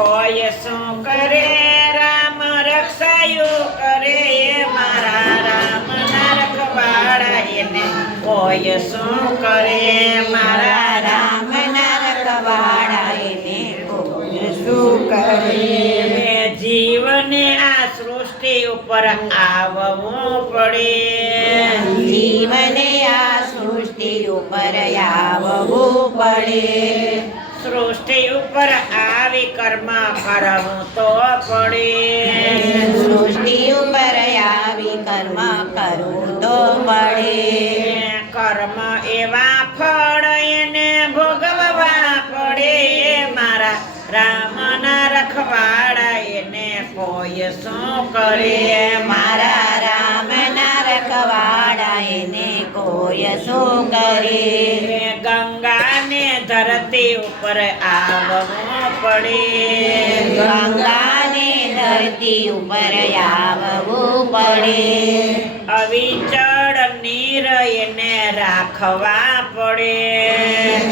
કોઈ શું કરે? રામ રક્ષાયો કરે મારા રામ ના રખવાડા એને કોઈ શું કરે? મારા રામ રામના રખવાડા એને કોઈ શું કરે? મેં જીવને આ સૃષ્ટિ ઉપર આવવું પડે. જીવને આ સૃષ્ટિ ઉપર આવવું પડે. સૃષ્ટિ ઉપર આવી કર્મ કરવું તો પડે સૃષ્ટિ ઉપર આવી કર્મ કરવું તો પડે કર્મ એવા ફળ એને ભોગવવા પડે. મારા રામના રખવાડા એને કોઈ શું કરે? મારા રામના રખવાડા એને કોઈ શું કરે ગંગાને ધરતી ઉપર આવવું પડે. ગંગાને ધરતી ઉપર આવવું પડે. અવિચળ નીર એને રાખવા પડે.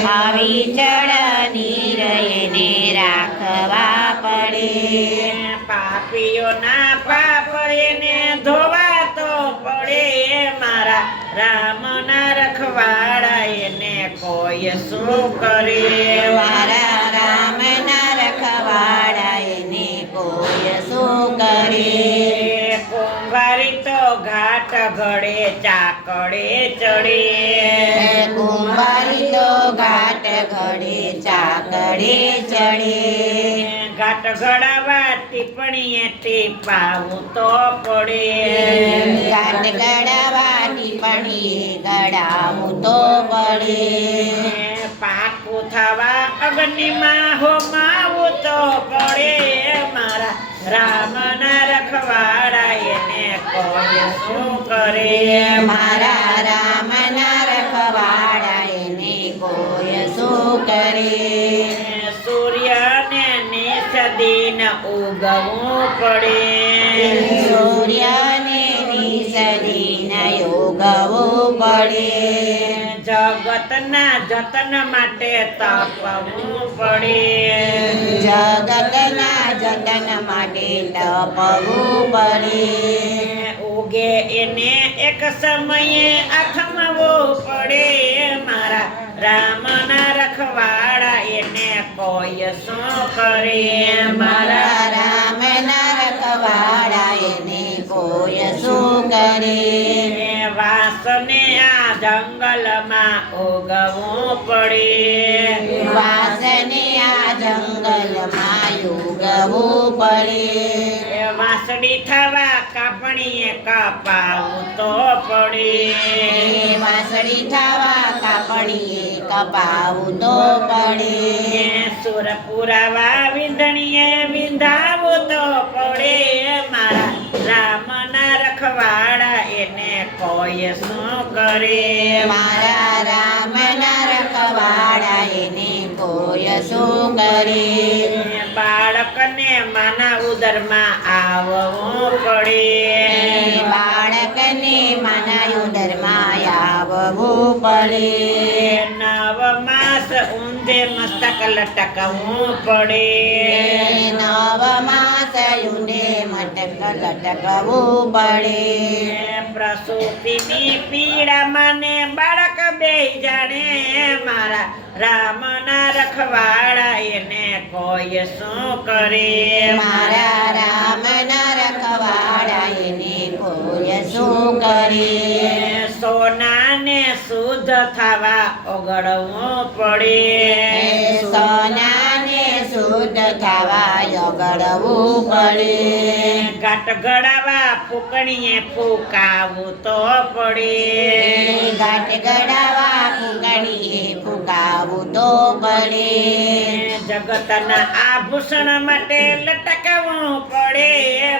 આવી ચડ નીર એને રાખવા પડે. પાપીઓના પાપ એને ધોવા રામના રખવાળા એને કોઈ શું કરે? મારા રામના રખવાળા એને કોઈ શું કરે? કુંભારી તો ઘાટ ઘડે ચાકડે ચડે. ઘડે ચાકડે ચડે. ઘાટ ઘડાવા ટીપણીએ ટીપાવું તો પડે. ઘાટ ગળાવા ટીપણી ગળાવું તો પડે. પાકું થવા અગ્નિમાં હોમાવું તો પડે. મારા રામના રખવાડા એને કોઈ શું કરે? મારા રામના કરે સૂર્યને નિસદીન ઉગવું પડે. સૂર્યને નિસદીન ઉગવું પડે. જગતના જતન માટે તપવું પડે. જગતના જતન માટે તપવું પડે. ઉગે એને એક સમયે આથમવું પડે. મારા રામના રખવાડા એને કોઈ શું કરે? મારા રામના રખવાડા એને કોઈ શું કરે? વાસને આ જંગલમાં ઉગવું પડે. વાસને આ જંગલમાં યોગવું પડે. વાસડી થવા કાપણીએ કાપાવું તો પડે. વાસળી થવા કાપણીએ કપાવું તો પડે. સુર પુરાવા વિંધણીએ વિંધાવું તો પડે. મારા રામના રખવાડા એને કોઈ શું કરે? મારા રામના રખવાડા એને શું કરી બાળકને માના ઉદરમાં આવવું પડે. બાળકને માનાયુદરમાં આવવું પડે. મસ્તક લટકવું પડે. નવ માસ યુને મટક લટકવું પડે. પ્રસૂતિની પીડા મને બાળક બે જાણે. મારા રામના રખવાડા એને કોઈ શું કરે? મારા રામના રખવાડા એને કોઈ શું કરે? થવા ઓગળવું પડે. સોનાને શુદ્ધ થવા ઓગળવું પડે. ઘાટ ગળાવા ફૂકણીએ ફૂકાવું તો પડે. ઘાટ ગડાવા ફૂંકણીએ ફૂંકાવું તો પડે. જગતના આભૂષણ માટે લટકાવવું પડે.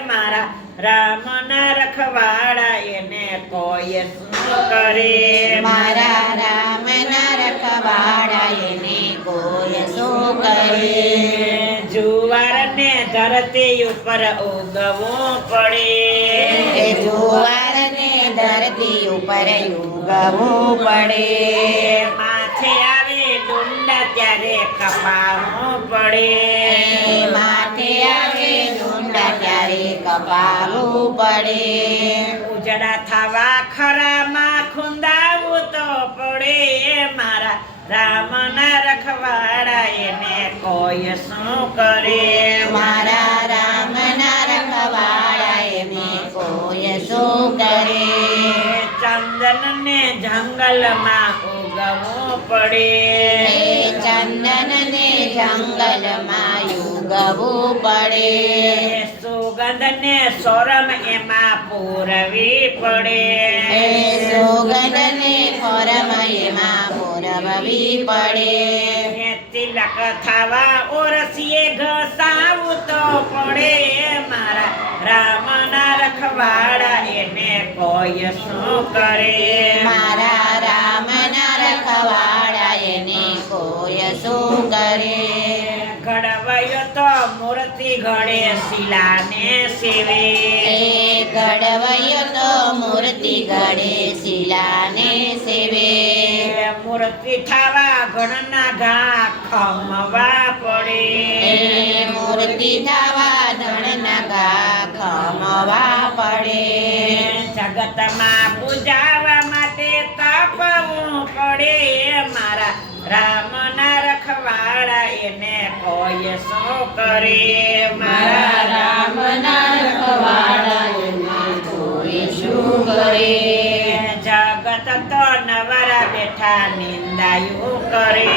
મારા રામના રખવાડા એને કોઈ કરે મારા રામના રખવાડા એને કોઈ શું કરે. જુવારને ધરતી ઉપર ઉગવું પડે. જુવારને ધરતી ઉપર ઉગવું પડે. માથે આવે ડુંડા ત્યારે કપાવવું પડે. માથે અપાવું પડે. ઉજડા થવા ખરામાં ખુંદાવું તો પડે મારા રામના રખવાડા એને કોઈ શું કરે? મારા રામના રખવાડા એને કોઈ શું કરે? ચંદન ને જંગલમાં ઉગવું પડે. ચંદન ને જંગલમાં ઉગવું પડે. સુગંધ ને સોરમ એમાં પૂરવી પડે. સુગંધને સોરમ એમાં પૂરવવી પડે. તિલક થવા ઓરસીએ ઘસાવું તો પડે. મારા રામના રખવાડા એને કોઈ શું કરે? મારા રામના રખવાડા એને કોઈ શું કરે? ઘડે શિલાને સેવે. એ તો મૂર્તિ ઘડે શિલાને સેવે મૂર્તિ થવા ગણના ઘા ખમવા પડે. મૂર્તિ થવા ગણના ઘા ખમવા પડે. જગતમાં પૂજાવા માટે તપવું પડે. મારા રામના એને કોઈ શું કરે? મારા રામના રખવાડા એને કોઈ શું કરે? જગત તો નવરા બેઠા નિંદાયું કરે.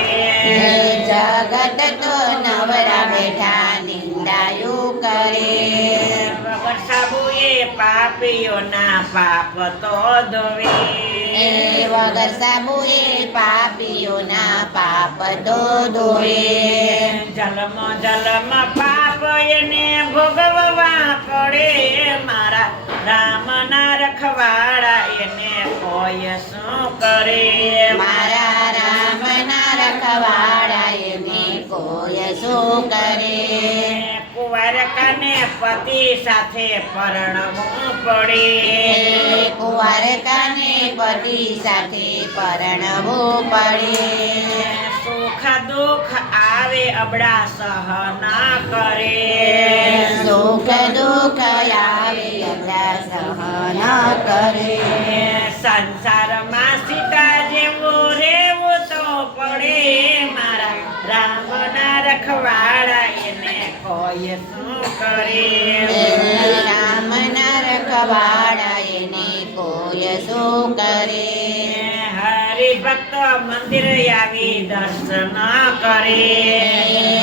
જગત તો નવરા બેઠા નિંદાયું કરે. વગર સાબુએ પાપીઓના પાપ તો ધોવે. વગર સાબુએ પાપીઓના પાપ તો ધોવે. જલમ જલમ પાપ એને ભોગવવા પડે. મારા રામના રખવાળા એને કોઈ શું કરે? મારા રામના રખવાળા એને કોઈ શું કરે? કુંવર પતિ સાથે પરણવું પડે. એ પતિ સાથે પરણવું પડે. સુખ દુઃખ આવે અબડા સહન કરે. સુખ દુઃખ આવે એટલા સહન કરે. સંસારમાં કરે એ રામના રખવાડા એને કોઈ શું કરે હરિભક્ત મંદિર આવી દર્શન કરે.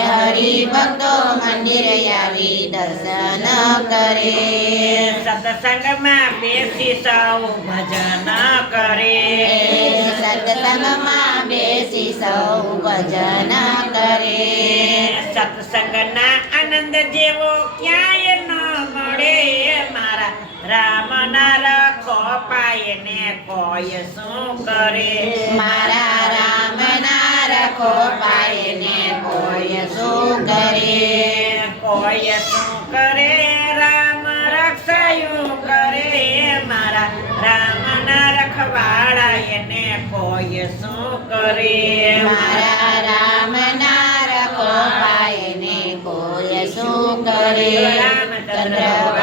હરિભક્તો મંદિર આવી દર્શન કરે. સત્સંગમાં બેસી સૌ ભજન કરે. સત્સંગમાં બેસી સૌ ભજન કરે. સત્સંગના આનંદ જેવો ક્યાંય ન મળે. મારા રામના રખો પાય ને કોઈ શું કરે? મારા રામના રખો પાયને કોઈ શું કરે? કોઈ શું કરે? રામ રક્ષાયું કરે. મારા રામના રખવાડા એને કોઈ શું કરે? મારા રામના રખો પાયને કોઈ શું કરે? ચંદ્ર